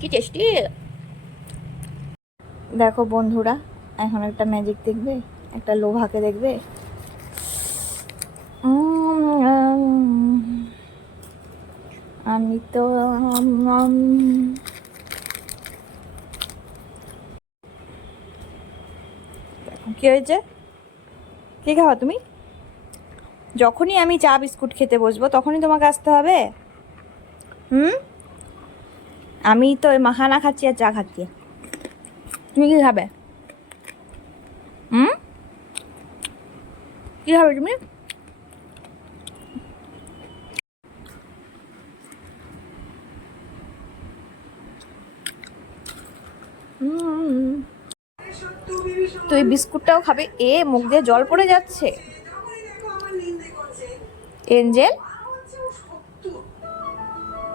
কি টেস্টি। দেখো বন্ধুরা, এখন একটা ম্যাজিক দেখবে, একটা লোভাকে দেখবে। আমি তো কি হয়েছে? কি খাওয়া তুমি? যখনই আমি চা বিস্কুট খেতে বসবো তখনই তোমাকে আসতে হবে। আমি তো ওই মাখানা খাচ্ছি আর চা খাচ্ছি। তুমি কি খাবে? কি খাবে তুমি? তো এই বিস্কুটটাও খাবে? মুখ দিয়ে জল পড়ে যাচ্ছে। এঞ্জেল,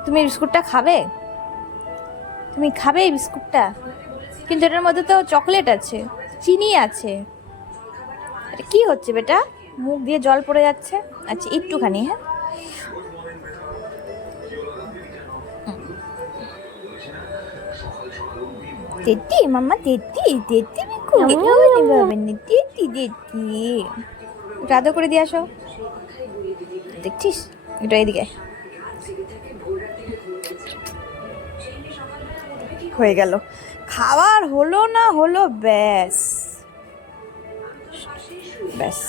তুমি বিস্কুটটা খাবে? তুমি খাবে এই বিস্কুটটা? কিন্তু এটার মধ্যে তো চকলেট আছে, চিনি আছে। এটা কি হচ্ছে বেটা? মুখ দিয়ে জল পড়ে যাচ্ছে। আচ্ছা একটুখানি, হ্যাঁ। তেত্তি মাম্মা, তেত্তি তেত্তি বিকু, তেত্তি তেত্তি। রাধা করে দিয়ে আসো। দেখছিস, এটা এদিকে হয়ে গেল। খাবার হলো না হলো, ব্যাস ব্যাস।